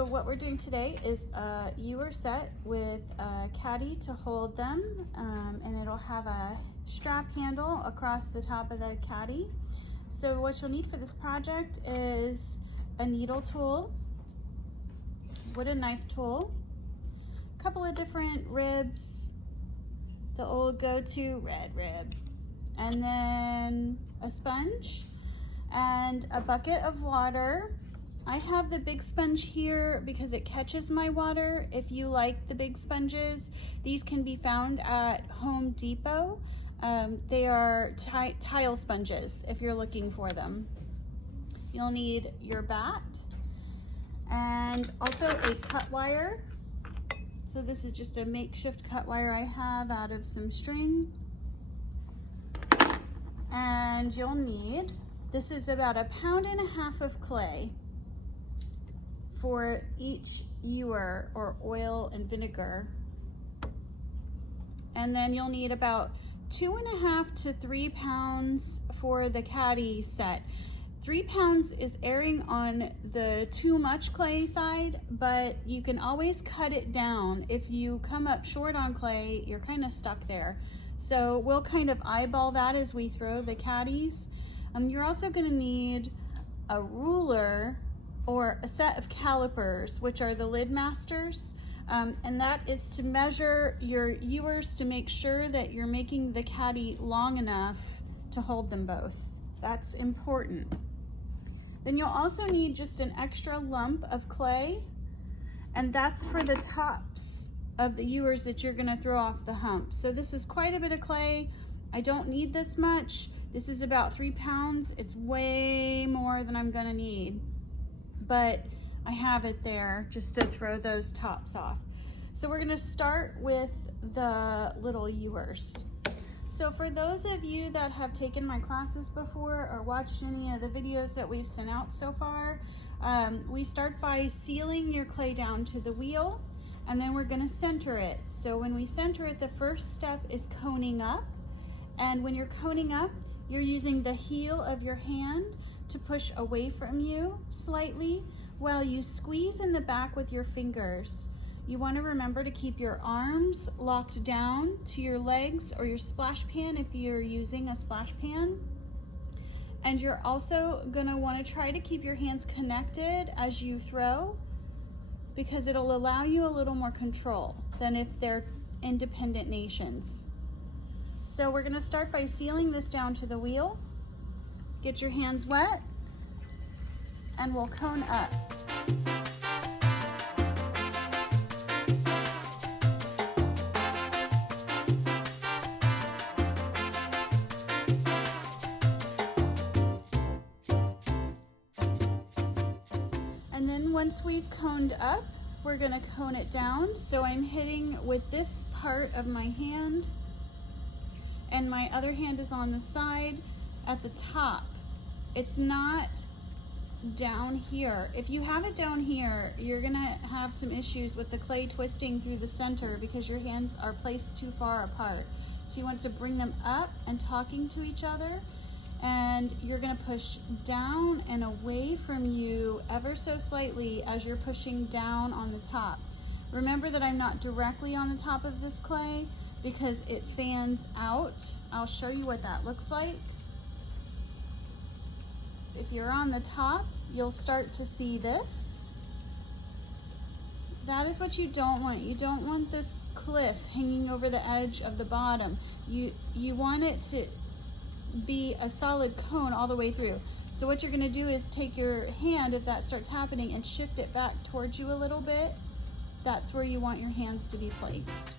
So what we're doing today is a ewer set with a caddy to hold them, and it'll have a strap handle across the top of the caddy. So what you'll need for this project is a needle tool, wooden knife tool, a couple of different ribs, the old go-to red rib, and then a sponge and a bucket of water. I have the big sponge here because it catches my water. If you like the big sponges, these can be found at Home Depot. They are tile sponges if you're looking for them. You'll need your bat and also a cut wire. So this is just a makeshift cut wire I have out of some string. And you'll need, this is about 1.5 pounds of clay for each ewer, or oil and vinegar. And then you'll need about 2.5 to 3 pounds for the caddy set. 3 pounds is erring on the too much clay side, but you can always cut it down. If you come up short on clay, you're kind of stuck there. So we'll kind of eyeball that as we throw the caddies. You're also going to need a ruler or a set of calipers, which are the lid masters, and that is to measure your ewers to make sure that you're making the caddy long enough to hold them both. That's important. Then you'll also need just an extra lump of clay, and that's for the tops of the ewers that you're going to throw off the hump. So this is quite a bit of clay. I don't need this much. This is about 3 pounds. It's way more than I'm going to need, but I have it there just to throw those tops off. So we're going to start with the little ewers. So for those of you that have taken my classes before or watched any of the videos that we've sent out so far, we start by sealing your clay down to the wheel, and then we're going to center it. So when we center it, the first step is coning up, and when you're coning up, you're using the heel of your hand to push away from you slightly while you squeeze in the back with your fingers. You want to remember to keep your arms locked down to your legs or your splash pan if you're using a splash pan. And you're also going to want to try to keep your hands connected as you throw, because it'll allow you a little more control than if they're independent nations. So we're going to start by sealing this down to the wheel. Get your hands wet, and we'll cone up. And then once we've coned up, we're going to cone it down. So I'm hitting with this part of my hand, and my other hand is on the side at the top. It's not down here. If you have it down here, you're gonna have some issues with the clay twisting through the center because your hands are placed too far apart. So you want to bring them up and talking to each other, and you're gonna push down and away from you ever so slightly as you're pushing down on the top. Remember that I'm not directly on the top of this clay because it fans out. I'll show you what that looks like. If you're on the top, you'll start to see this. That is what you don't want. You don't want this cliff hanging over the edge of the bottom. You want it to be a solid cone all the way through. So what you're going to do is take your hand, if that starts happening, and shift it back towards you a little bit. That's where you want your hands to be placed.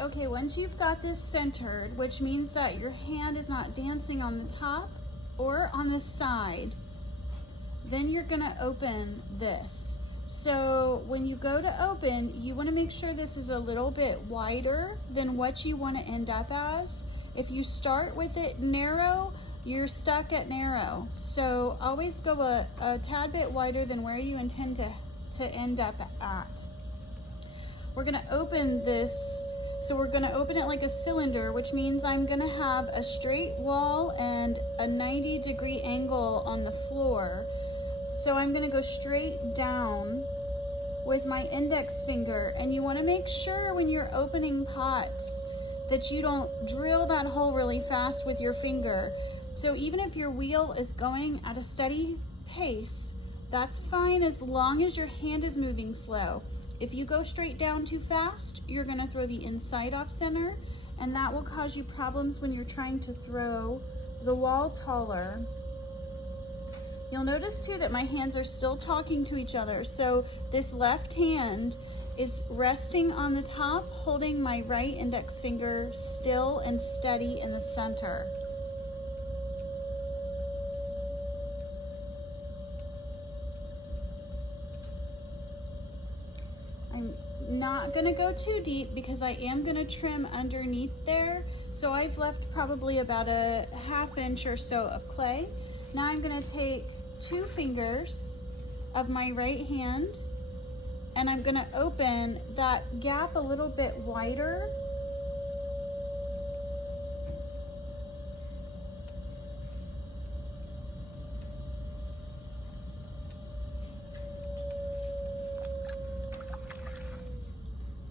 Okay, once you've got this centered, which means that your hand is not dancing on the top or on the side, then you're gonna open this. So when you go to open, you wanna make sure this is a little bit wider than what you wanna end up as. If you start with it narrow, you're stuck at narrow. So always go a tad bit wider than where you intend to end up at. We're gonna open this, so we're gonna open it like a cylinder, which means I'm gonna have a straight wall and a 90-degree angle on the floor. So I'm gonna go straight down with my index finger, and you wanna make sure when you're opening pots that you don't drill that hole really fast with your finger. So even if your wheel is going at a steady pace, that's fine as long as your hand is moving slow. If you go straight down too fast, you're gonna throw the inside off center, and that will cause you problems when you're trying to throw the wall taller. You'll notice too that my hands are still talking to each other. So this left hand is resting on the top, holding my right index finger still and steady in the center. I'm not gonna go too deep because I am gonna trim underneath there. So I've left probably about a ½ inch or so of clay. Now I'm gonna take 2 fingers of my right hand, and I'm gonna open that gap a little bit wider.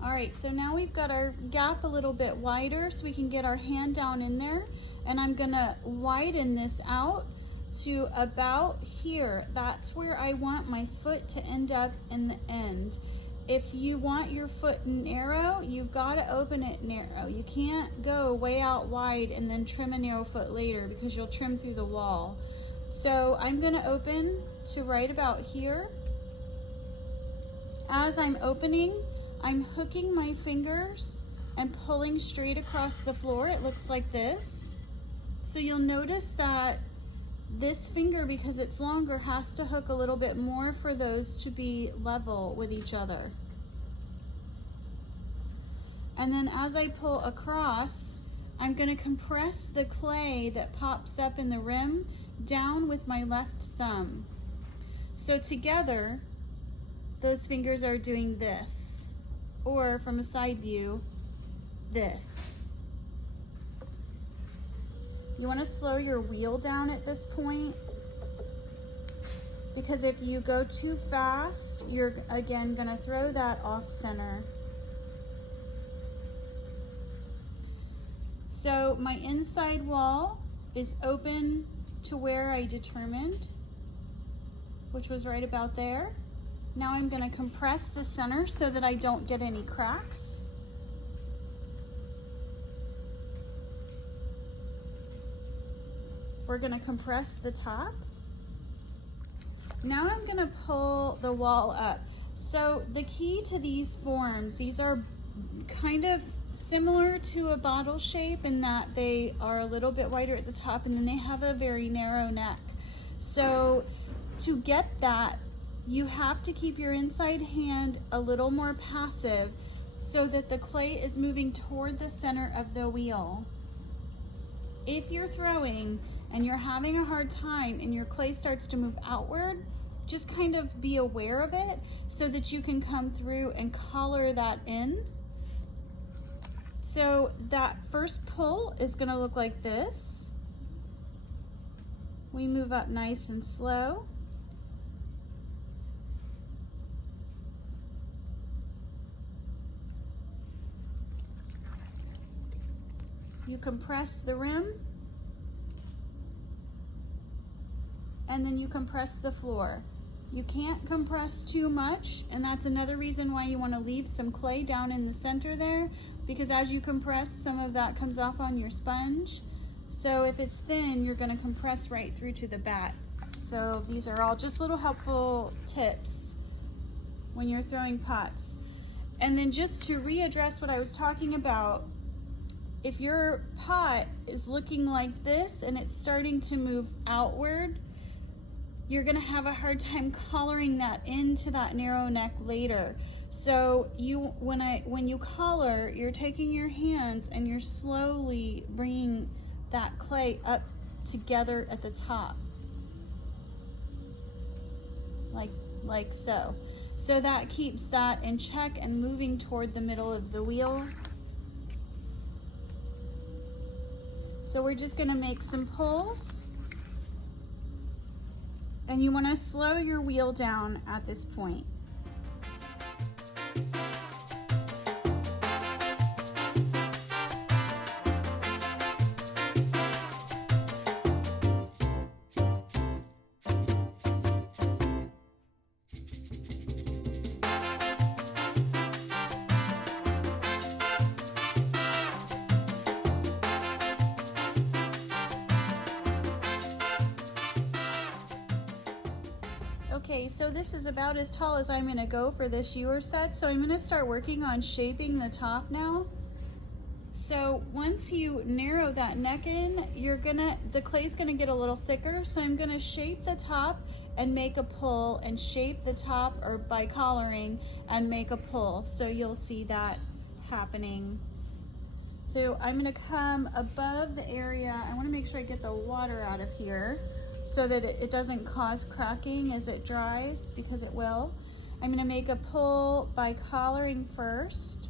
All right, so now we've got our gap a little bit wider so we can get our hand down in there, and I'm gonna widen this out to about here. That's where I want my foot to end up in the end. If you want your foot narrow, you've got to open it narrow. You can't go way out wide and then trim a narrow foot later because you'll trim through the wall. So I'm going to open to right about here. As I'm opening, I'm hooking my fingers and pulling straight across the floor. It looks like this. So you'll notice that this finger, because it's longer, has to hook a little bit more for those to be level with each other. And then as I pull across, I'm going to compress the clay that pops up in the rim down with my left thumb. So together, those fingers are doing this, or from a side view, this. You want to slow your wheel down at this point, because if you go too fast, you're again going to throw that off center. So my inside wall is open to where I determined, which was right about there. Now I'm going to compress the center so that I don't get any cracks. We're going to compress the top. Now I'm going to pull the wall up. So the key to these forms, these are kind of similar to a bottle shape in that they are a little bit wider at the top and then they have a very narrow neck. So to get that, you have to keep your inside hand a little more passive so that the clay is moving toward the center of the wheel. If you're throwing and you're having a hard time and your clay starts to move outward, just kind of be aware of it so that you can come through and collar that in. So that first pull is going to look like this. We move up nice and slow. You compress the rim, and then you compress the floor. You can't compress too much, and that's another reason why you want to leave some clay down in the center there, because as you compress, some of that comes off on your sponge. So if it's thin, you're going to compress right through to the bat. So these are all just little helpful tips when you're throwing pots. And then just to readdress what I was talking about, if your pot is looking like this and it's starting to move outward, you're going to have a hard time collaring that into that narrow neck later. So when you color, you're taking your hands and you're slowly bringing that clay up together at the top, like so. So that keeps that in check and moving toward the middle of the wheel. So we're just gonna make some pulls, and you wanna slow your wheel down at this point. Okay, so this is about as tall as I'm going to go for this ewer set, so I'm going to start working on shaping the top now. So once you narrow that neck in, the clay's going to get a little thicker, so I'm going to shape the top and make a pull, and shape the top or by collaring and make a pull. So you'll see that happening. So I'm going to come above the area. I want to make sure I get the water out of here so that it doesn't cause cracking as it dries, because it will. I'm going to make a pull by collaring first.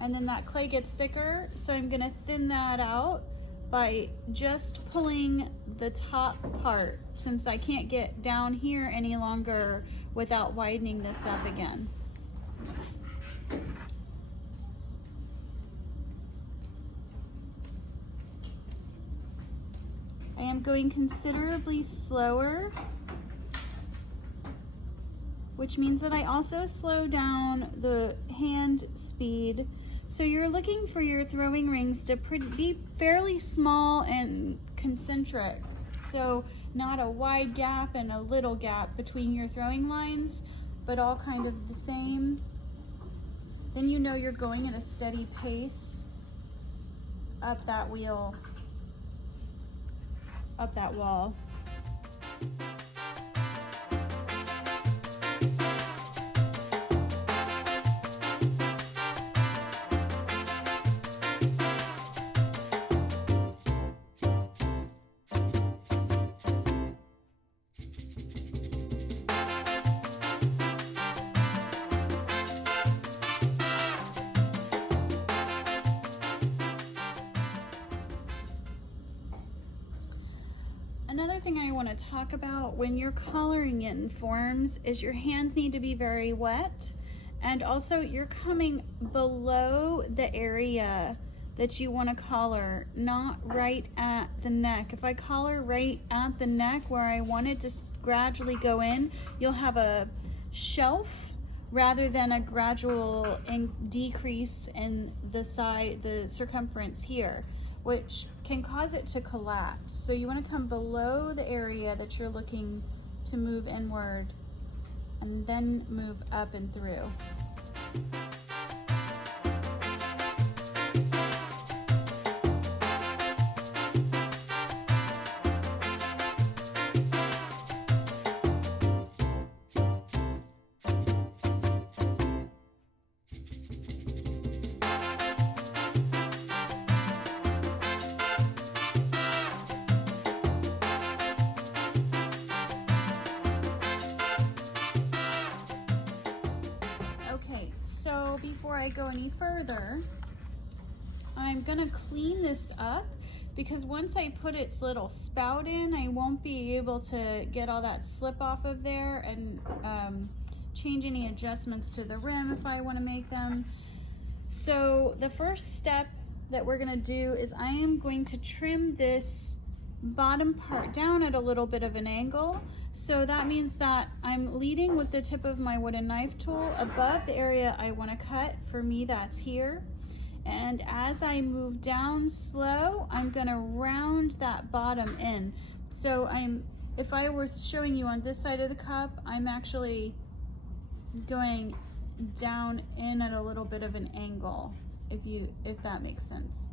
And then that clay gets thicker, so I'm going to thin that out by just pulling the top part, since I can't get down here any longer without widening this up again. I am going considerably slower, which means that I also slow down the hand speed. So you're looking for your throwing rings to be fairly small and concentric. So not a wide gap and a little gap between your throwing lines, but all kind of the same. Then you know you're going at a steady pace up that wheel, up that wall. Another thing I want to talk about when you're coloring it in forms is your hands need to be very wet, and also you're coming below the area that you want to color, not right at the neck. If I color right at the neck where I want it to gradually go in, you'll have a shelf rather than a gradual decrease in the circumference here, which can cause it to collapse. So you want to come below the area that you're looking to move inward, and then move up and through. So before I go any further, I'm gonna clean this up, because once I put its little spout in, I won't be able to get all that slip off of there and change any adjustments to the rim if I want to make them. So the first step that we're gonna do is I am going to trim this bottom part down at a little bit of an angle. So that means that I'm leading with the tip of my wooden knife tool above the area I want to cut. For me, that's here. And as I move down slow, I'm going to round that bottom in. So if I were showing you on this side of the cup, I'm actually going down in at a little bit of an angle, if that makes sense.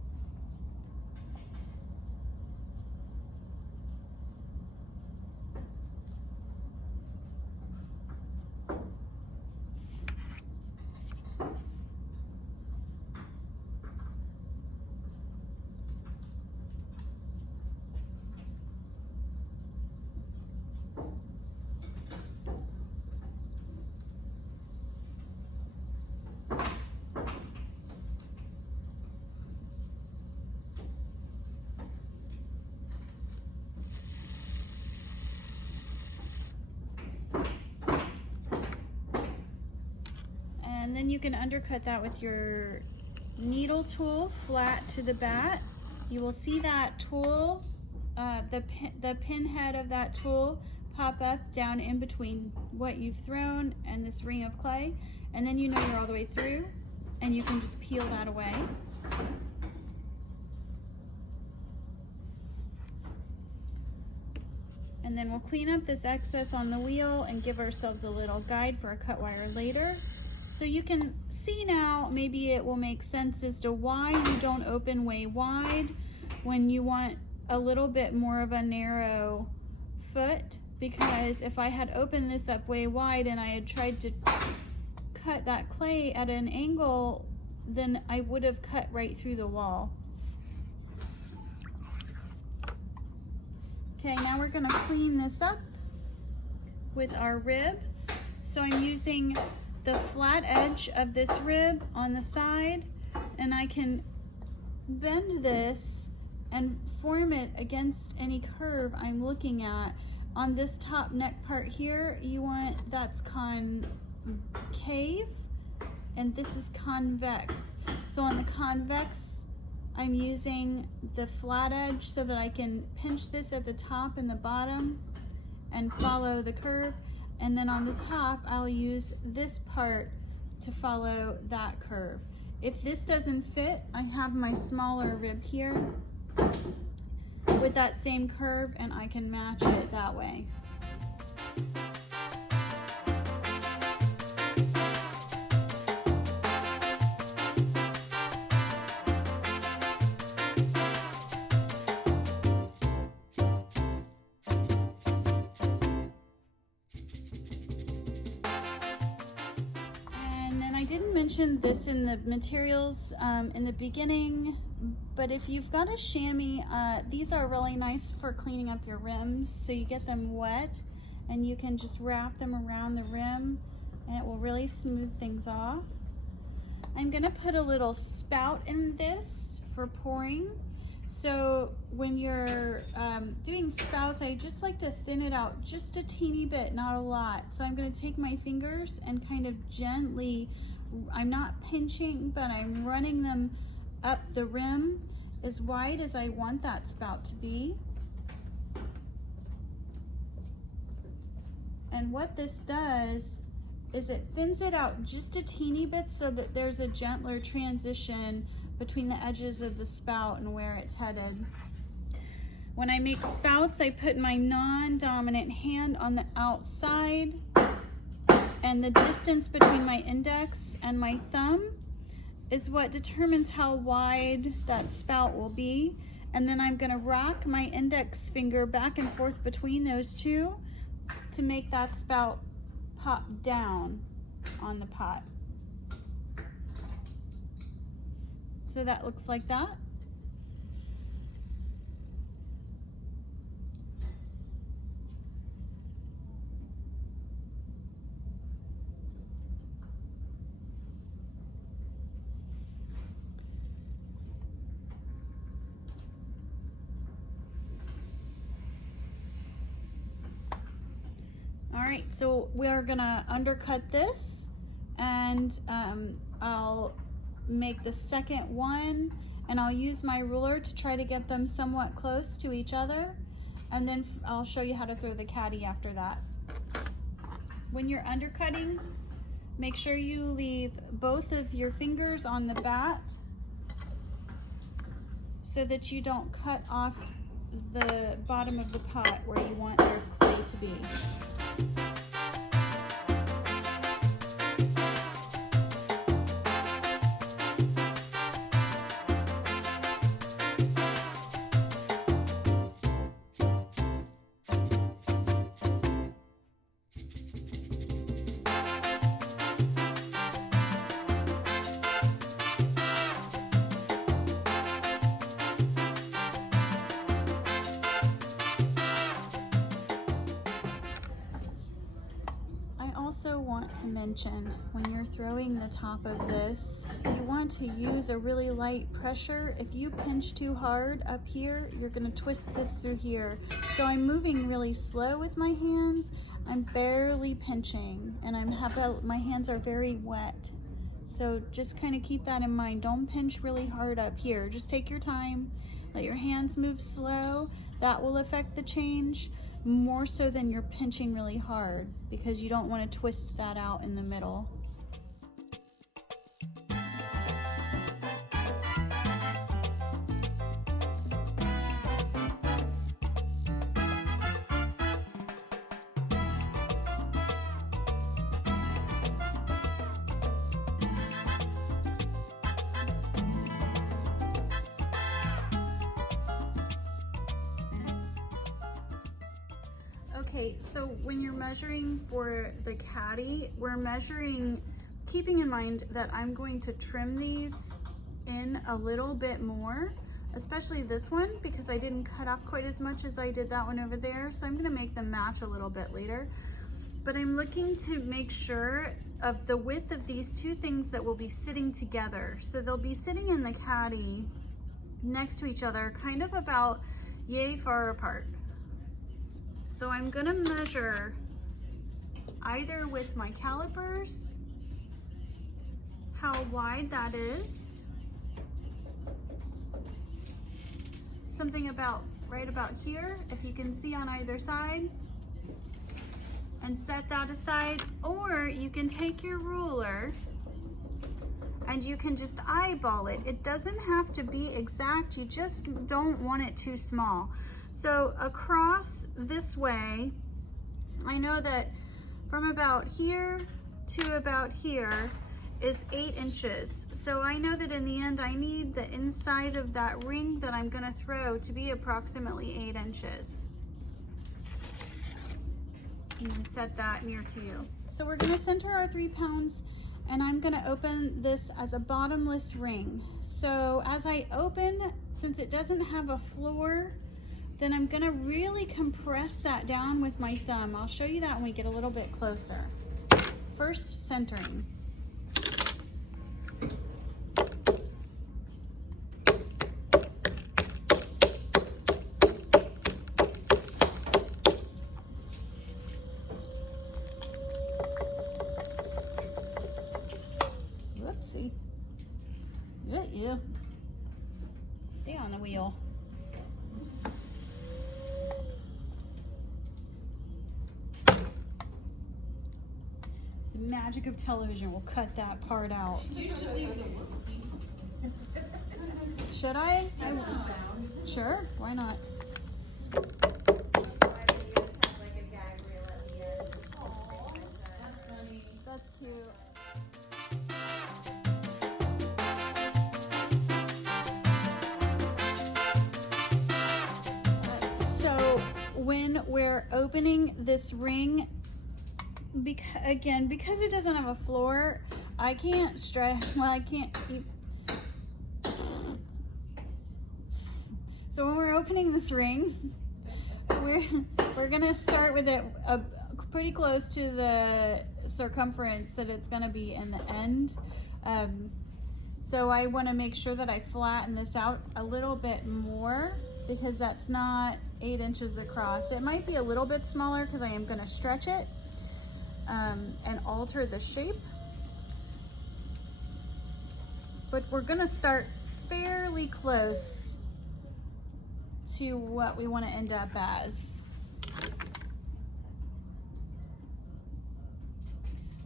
And then you can undercut that with your needle tool flat to the bat. You will see that tool, the pin head of that tool pop up down in between what you've thrown and this ring of clay, and then you know you're all the way through, and you can just peel that away. And then we'll clean up this excess on the wheel and give ourselves a little guide for a cut wire later. So you can see now, maybe it will make sense as to why you don't open way wide when you want a little bit more of a narrow foot, because if I had opened this up way wide and I had tried to cut that clay at an angle, then I would have cut right through the wall. Okay, now we're gonna clean this up with our rib. So I'm using the flat edge of this rib on the side, and I can bend this and form it against any curve I'm looking at. On this top neck part here, you want, that's concave, and this is convex. So on the convex, I'm using the flat edge so that I can pinch this at the top and the bottom and follow the curve. And then on the top, I'll use this part to follow that curve. If this doesn't fit, I have my smaller rib here with that same curve, and I can match it that way. I didn't mention this in the materials in the beginning, but if you've got a chamois, these are really nice for cleaning up your rims. So you get them wet and you can just wrap them around the rim and it will really smooth things off. I'm gonna put a little spout in this for pouring. So when you're doing spouts, I just like to thin it out just a teeny bit, not a lot. So I'm gonna take my fingers and kind of gently, I'm not pinching, but I'm running them up the rim as wide as I want that spout to be. And what this does is it thins it out just a teeny bit so that there's a gentler transition between the edges of the spout and where it's headed. When I make spouts, I put my non-dominant hand on the outside, and the distance between my index and my thumb is what determines how wide that spout will be. And then I'm gonna rock my index finger back and forth between those two to make that spout pop down on the pot. So that looks like that. All right, so we are gonna undercut this, and I'll make the second one, and I'll use my ruler to try to get them somewhat close to each other, and then I'll show you how to throw the caddy after that. When you're undercutting, make sure you leave both of your fingers on the bat so that you don't cut off the bottom of the pot where you want your clay to be. Also want to mention, when you're throwing the top of this, you want to use a really light pressure. If you pinch too hard up here, you're going to twist this through here. So I'm moving really slow with my hands. I'm barely pinching, and my hands are very wet. So just kind of keep that in mind. Don't pinch really hard up here. Just take your time, let your hands move slow. That will affect the change more so than you're pinching really hard, because you don't want to twist that out in the middle. Okay, so when you're measuring for the Caddy, we're measuring, keeping in mind that I'm going to trim these in a little bit more, especially this one, because I didn't cut off quite as much as I did that one over there. So I'm gonna make them match a little bit later. But I'm looking to make sure of the width of these two things that will be sitting together. So they'll be sitting in the Caddy next to each other, kind of about yay far apart. So I'm gonna measure either with my calipers how wide that is, something about right about here, if you can see on either side, and set that aside. Or you can take your ruler and you can just eyeball it. It doesn't have to be exact, you just don't want it too small. So across this way, I know that from about here to about here is 8 inches. So I know that in the end, I need the inside of that ring that I'm gonna throw to be approximately 8 inches. You can set that near to you. So we're gonna center our 3 pounds, and I'm gonna open this as a bottomless ring. So as I open, since it doesn't have a floor, then I'm gonna really compress that down with my thumb. I'll show you that when we get a little bit closer. First, centering. Whoopsie. Yeah. Stay on the wheel. The magic of television will cut that part out. Should I? Sure, why not? That's cute. So when we're opening this ring, because it doesn't have a floor, I can't stretch, well, I can't keep. So when we're opening this ring, we're gonna start with it pretty close to the circumference that it's gonna be in the end. So I wanna make sure that I flatten this out a little bit more, because that's not 8 inches across. It might be a little bit smaller because I am gonna stretch it and alter the shape. But we're gonna start fairly close to what we want to end up as.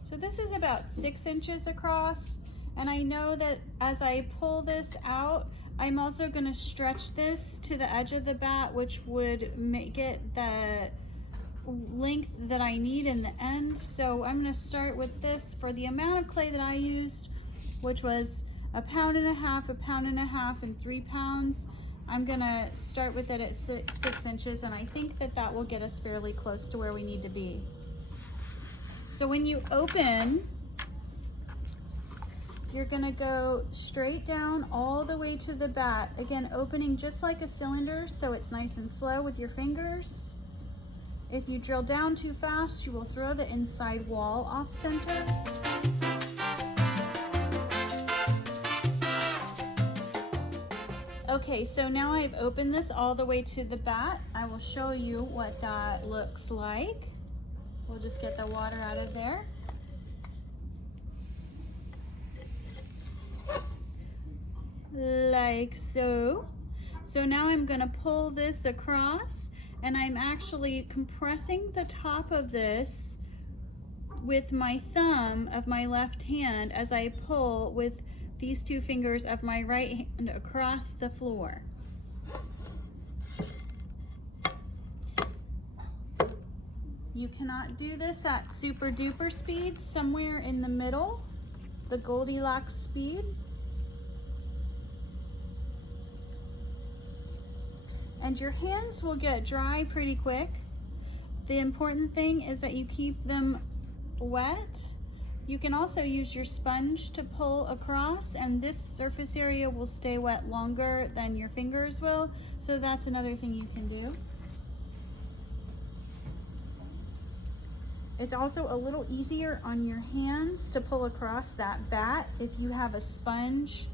So this is about 6 inches across, and I know that as I pull this out, I'm also going to stretch this to the edge of the bat, which would make it the length that I need in the end. So I'm going to start with this for the amount of clay that I used, which was 1.5 pounds, 1.5 pounds, and 3 pounds. I'm going to start with it at 6 inches, and I think that that will get us fairly close to where we need to be. So when you open, you're going to go straight down all the way to the bat. Again, opening just like a cylinder, so it's nice and slow with your fingers. If you drill down too fast, you will throw the inside wall off center. Okay, so now I've opened this all the way to the bat. I will show you what that looks like. We'll just get the water out of there. like so. So now I'm gonna pull this across, and I'm actually compressing the top of this with my thumb of my left hand as I pull with these two fingers of my right hand across the floor. You cannot do this at super duper speed, somewhere in the middle, the Goldilocks speed. And your hands will get dry pretty quick. The important thing is that you keep them wet. You can also use your sponge to pull across, and this surface area will stay wet longer than your fingers will, so that's another thing you can do. It's also a little easier on your hands to pull across that bat if you have a sponge.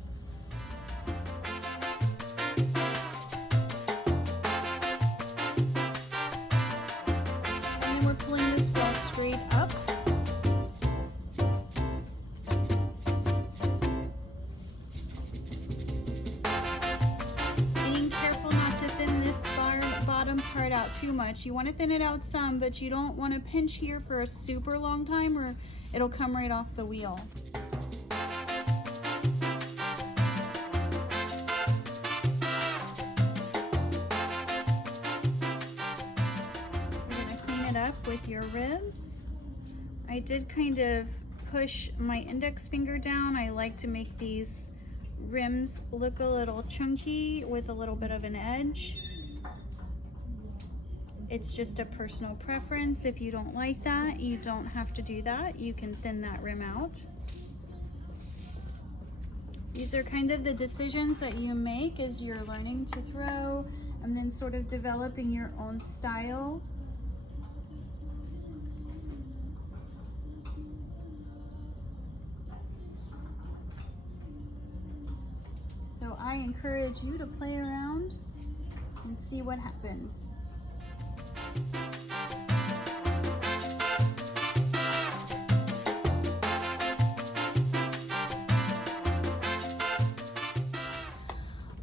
And then we're pulling this ball straight up. Being careful not to thin this bottom part out too much. You want to thin it out some, but you don't want to pinch here for a super long time or it'll come right off the wheel. You're going to clean it up with your ribs. I did kind of push my index finger down. I like to make these rims look a little chunky with a little bit of an edge. It's just a personal preference. If you don't like that, you don't have to do that. You can thin that rim out. These are kind of the decisions that you make as you're learning to throw and then sort of developing your own style. So I encourage you to play around and see what happens.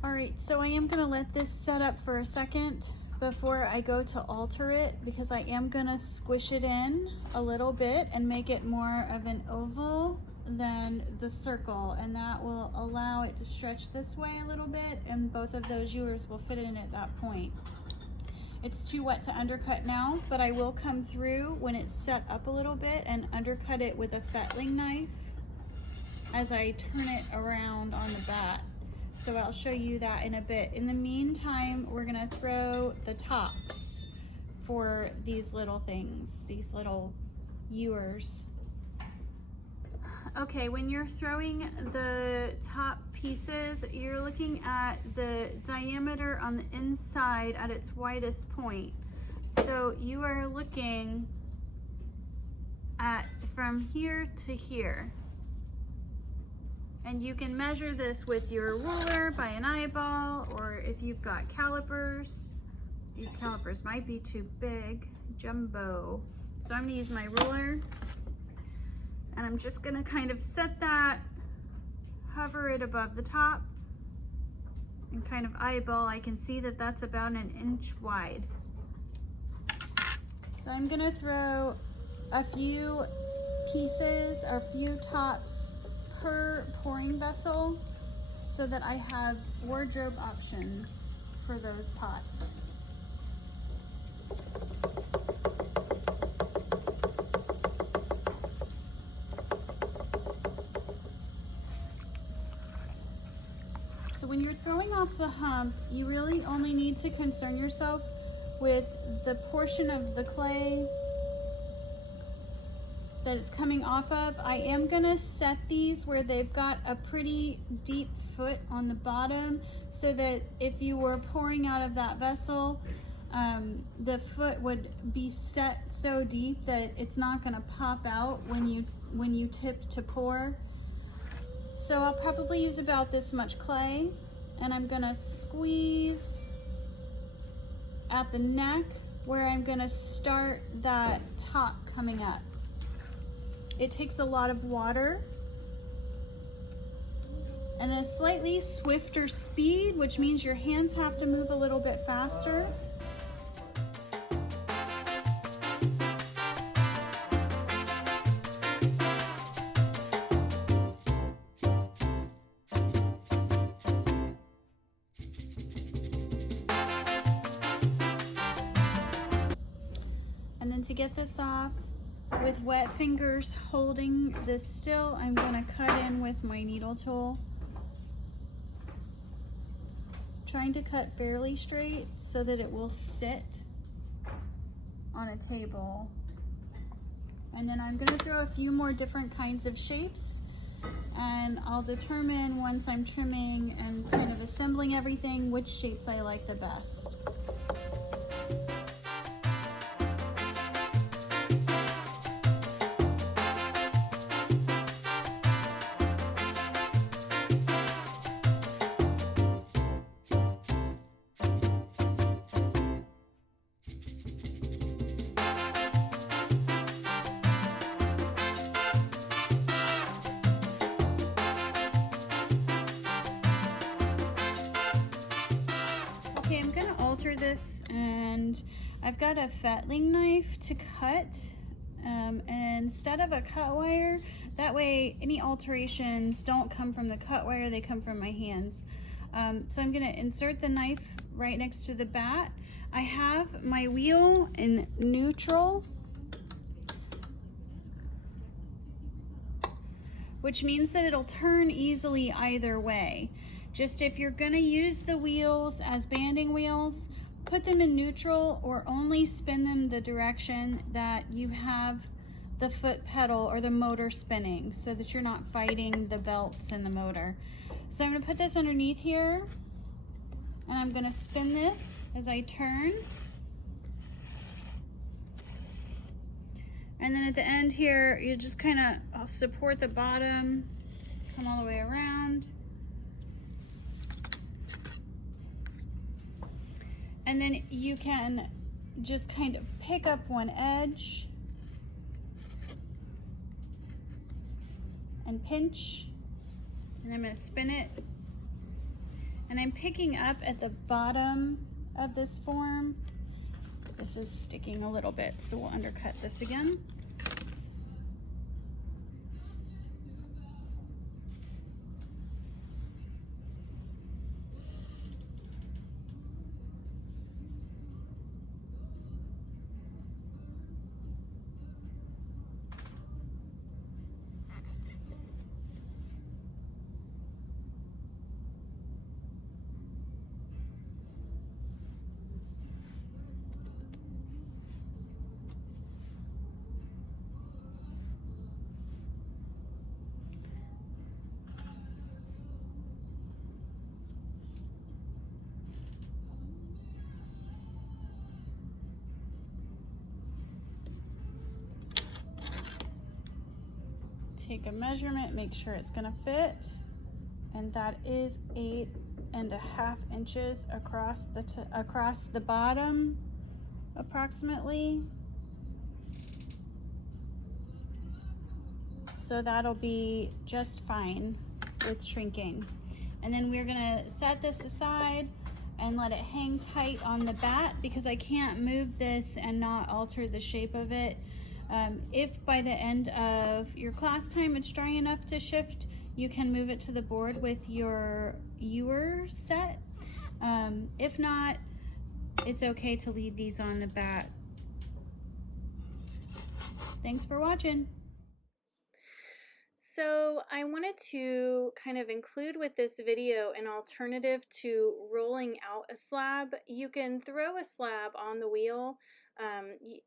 Alright, so I am going to let this set up for a second before I go to alter it, because I am going to squish it in a little bit and make it more of an oval than the circle, and that will allow it to stretch this way a little bit, and both of those ewers will fit in at that point. It's too wet to undercut now, but I will come through when it's set up a little bit and undercut it with a fettling knife as I turn it around on the bat. So I'll show you that in a bit. In the meantime, we're gonna throw the tops for these little things, these little ewers. Okay, when you're throwing the top pieces, you're looking at the diameter on the inside at its widest point. So you are looking at from here to here. And you can measure this with your ruler by an eyeball, or if you've got calipers. These calipers might be too big, jumbo. So I'm gonna use my ruler. And I'm just gonna kind of set that, hover it above the top, and kind of eyeball. I can see that that's about 1 inch wide. So I'm gonna throw a few pieces or a few tops per pouring vessel so that I have wardrobe options for those pots. So when you're throwing off the hump, you really only need to concern yourself with the portion of the clay that it's coming off of. I am gonna set these where they've got a pretty deep foot on the bottom so that if you were pouring out of that vessel, the foot would be set so deep that it's not gonna pop out when you tip to pour. So I'll probably use about this much clay, and I'm gonna squeeze at the neck where I'm gonna start that top coming up. It takes a lot of water, and a slightly swifter speed, which means your hands have to move a little bit faster. And then to get this off, with wet fingers holding this still, I'm going to cut in with my needle tool. Trying to cut fairly straight so that it will sit on a table. And then I'm going to throw a few more different kinds of shapes, and I'll determine once I'm trimming and kind of assembling everything which shapes I like the best. Okay, I'm gonna alter this, and I've got a fettling knife to cut, and instead of a cut wire, that way any alterations don't come from the cut wire, they come from my hands. So I'm gonna insert the knife right next to the bat. I have my wheel in neutral, which means that it'll turn easily either way. Just if you're gonna use the wheels as banding wheels, put them in neutral or only spin them the direction that you have the foot pedal or the motor spinning, so that you're not fighting the belts in the motor. So I'm gonna put this underneath here, and I'm gonna spin this as I turn. And then at the end here, you just kind of support the bottom, come all the way around. And then you can just kind of pick up one edge and pinch, and I'm going to spin it. And I'm picking up at the bottom of this form. This is sticking a little bit, so we'll undercut this again. Take a measurement, make sure it's gonna fit, and that is 8.5 inches across the bottom, approximately. So that'll be just fine with shrinking. And then we're gonna set this aside and let it hang tight on the bat, because I can't move this and not alter the shape of it. If by the end of your class time it's dry enough to shift, you can move it to the board with your ewer set. If not, it's okay to leave these on the bat. Thanks for watching. So I wanted to kind of include with this video an alternative to rolling out a slab. You can throw a slab on the wheel.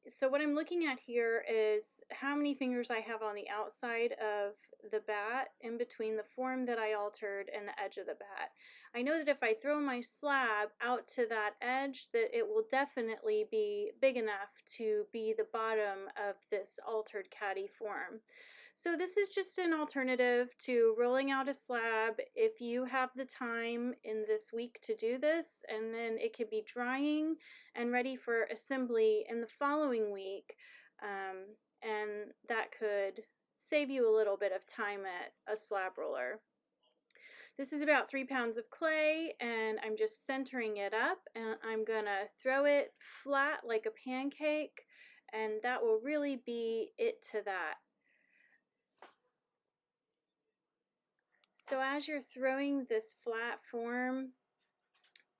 So what I'm looking at here is how many fingers I have on the outside of the bat in between the form that I altered and the edge of the bat. I know that if I throw my slab out to that edge, that it will definitely be big enough to be the bottom of this altered caddy form. So this is just an alternative to rolling out a slab if you have the time in this week to do this, and then it could be drying and ready for assembly in the following week, and that could save you a little bit of time at a slab roller. This is about 3 pounds of clay, and I'm just centering it up, and I'm gonna throw it flat like a pancake, and that will really be it to that. So as you're throwing this flat form,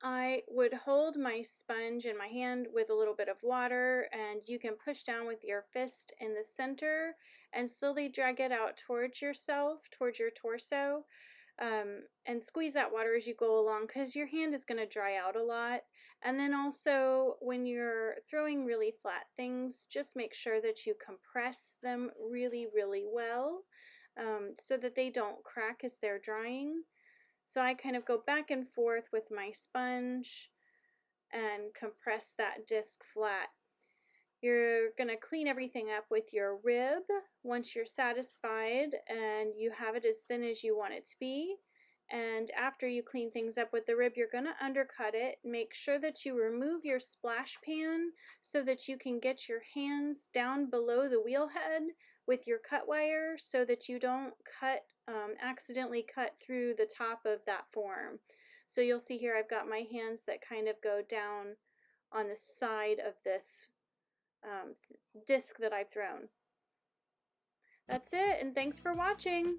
I would hold my sponge in my hand with a little bit of water, and you can push down with your fist in the center and slowly drag it out towards yourself, towards your torso, and squeeze that water as you go along because your hand is going to dry out a lot. And then also when you're throwing really flat things, just make sure that you compress them really, really well so that they don't crack as they're drying. So I kind of go back and forth with my sponge and compress that disc flat. You're going to clean everything up with your rib once you're satisfied and you have it as thin as you want it to be. And after you clean things up with the rib, you're going to undercut it. Make sure that you remove your splash pan so that you can get your hands down below the wheel head with your cut wire so that you don't accidentally cut through the top of that form. So you'll see here I've got my hands that kind of go down on the side of this disc that I've thrown. That's it, and thanks for watching.